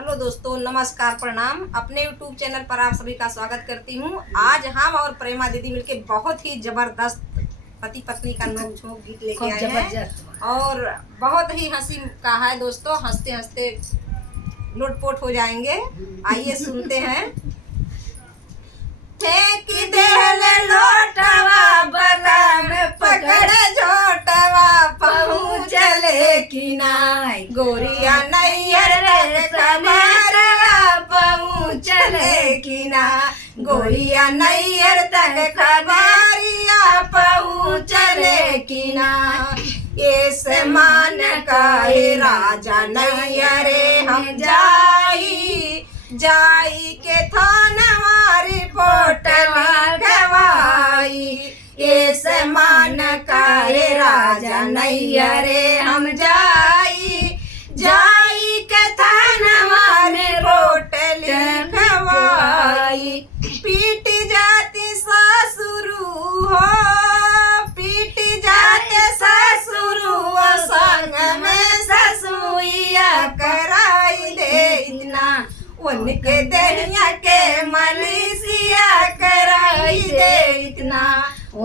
Hello दोस्तों, नमस्कार, प्रणाम। अपने YouTube चैनल पर आप सभी का स्वागत करती हूँ। आज हम और प्रेमा दीदी मिलके बहुत ही जबरदस्त पति पत्नी का नोक-झोंक गीत लेके आए हैं और बहुत ही हंसी का है दोस्तों। हंसते हंसते लोटपोट हो जाएंगे। आइए सुनते हैं। फेंक देले लोटवा बला में पकड़ झोटवा पहुँचले किनाय गोरिया नैयर रे खबरवा पहुँचले किना गोरिया नैयर तक खबरिया पहुँचले किना ये समान काहे राजा नैयरे हम जाई के थानवा रिपोर्ट लिखवाई ये समान काहे राजा नैयरे हम जाई के थानवा रिपोर्ट लिखवाई पीट जाती ससुरु हो पीट जाते ससुरु संग में ससुइया कराई दे इतना उनके दहिया के मलिसिया कराई दे इतना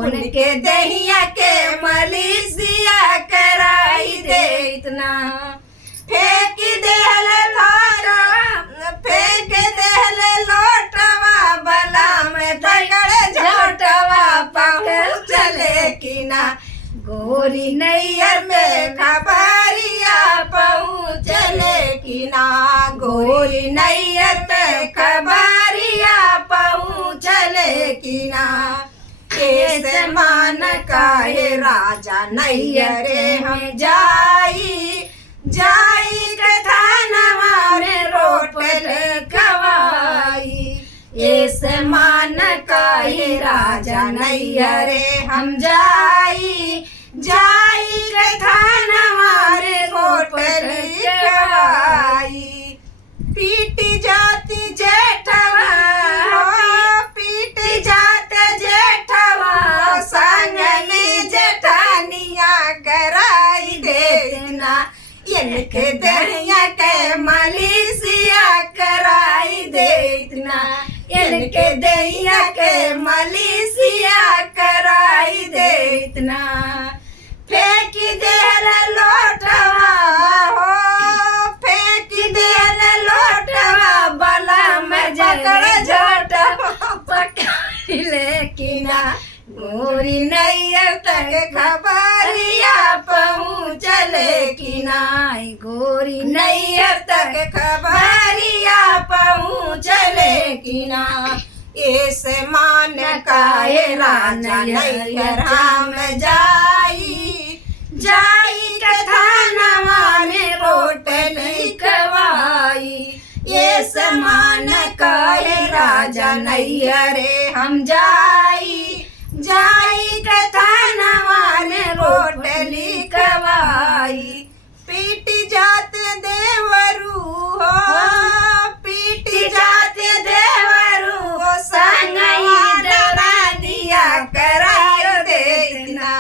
उनके दहिया के मलिसिया कराई दे इतना फेंक देहल लोटवा बला में पकड़ झोटवा पहुँचले किना गोरी नैयर में खबरिया पहुँचले किना गोरी नैयर में खबरिया पहुँचले किना ये समान काहे राजा नैयरे हम जाई के थानवा रे रोट लिखवाई ये समान काहे राजा नैयरे हम जाई के थानवा रे रोट लिखवाई पीट जाती जेठवा पीट जाते जेठवा संग में जेठानिया कराई देना इनके दहिया के मलिसिया कराई देना इनके दहिया के मलिसिया कराई देना फेंक देल लोटवा हो फेंक देल लोटवा बला में जकड़ झोटवा पकड़ लेकिना गोरी नैयर तक खबरिया पहुँचले किना गोरी नैयर तक खबरिया पहुँचले किना ये समान काहे राजा नैयर हम जाई के थानवा में रोट लिखवाई ये समान काहे राजा नैयरे हम जाई के थानवा में रोट लिखवाई पीट जाते देवरू हो पीट जाते देवरू हो संगवा डरा दिया करायो देना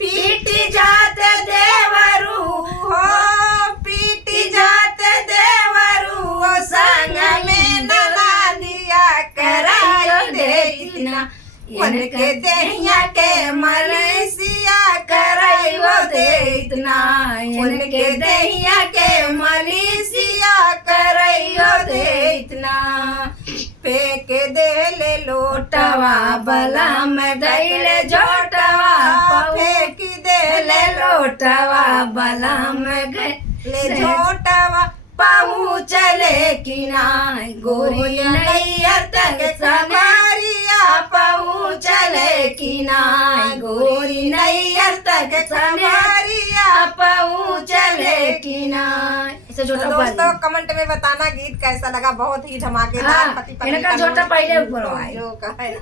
पीट जाते देवरू हो पीट जाते देवरू हो संग में डरा दिया करायो देना उनके दहिया के मलिसिया कराइयो देना उनके दहिया के मलिसिया कराइयो देना फेंक देले लोटवा बला में धैले झोटवा फेंक देले लोटवा बला में गले झोटवा पहुँचले किना गोरी नैयर तक खबरिया पहुँचले किना गोरी नैयर तक खबरिया पहुँचले किना। दोस्तों कमेंट में बताना गीत कैसा लगा। बहुत ही धमाकेदार पति पत्नी का नोक-झोंक है।